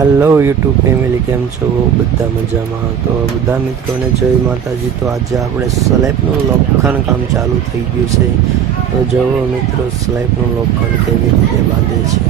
Hello YouTube family केम छो बधा मजा में। तो बधा मित्रों ने जय माताजी। तो आज આપણે સ્લેબનું લોખંડ કામ ચાલુ થઈ ગયું છે। તો જુઓ મિત્રો સ્લેબનું લોખંડ કેવી રીતે બાંધે છે।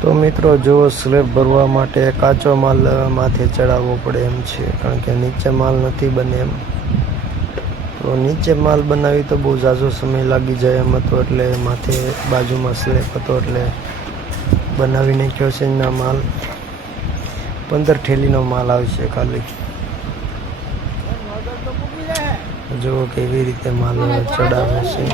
तो मित्रों जो स्लेब भरवा माटे काचो माल माथे चढ़ावो पड़े एम छे, कारण के नीचे माल नहीं बने एम। तो नीचे माल बनावी तो बहुत ज़्यादा समय लागी जाए एम हतो, एटले माथे बाजू में स्लेब हतो एटले बनावी नाख्यो छे। ना माल 15 ठेलीनो माल आवशे खाली। जो केवी रीते माल चढ़ावे छे।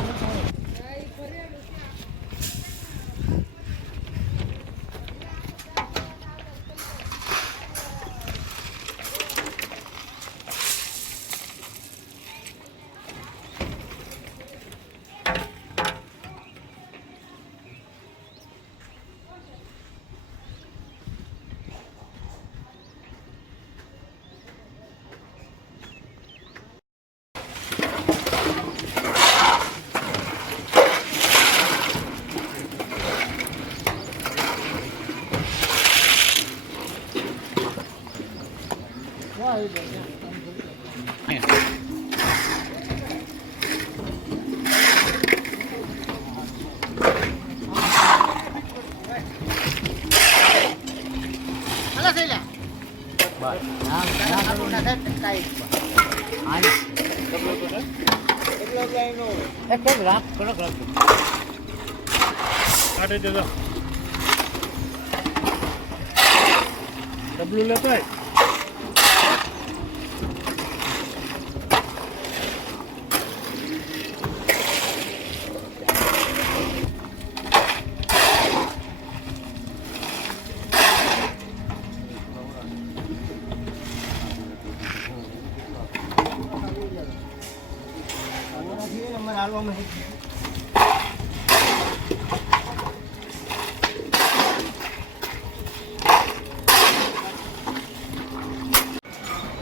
डब्लू लेता है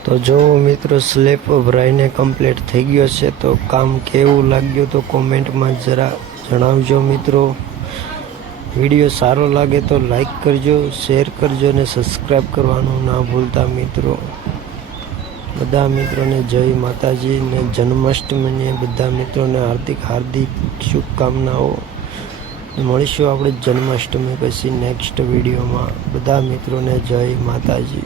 तो जो मित्रों स्लेब भराईने कम्प्लीट थई गयो छे। तो काम केवुं लाग्युं तो कॉमेंट में जरा जणावजो मित्रों। विडियो सारो लागे तो लाइक करजो, शेर करजो ने सब्सक्राइब करवानुं ना भूलता मित्रों। बधा मित्रों ने जय माताजी ने जन्माष्टमी ने बधा मित्रों ने हार्दिक हार्दिक शुभकामनाओं। मळीशुं आपणे जन्माष्टमी पछी नेक्स्ट विडियो में। बधा मित्रों ने जय माताजी।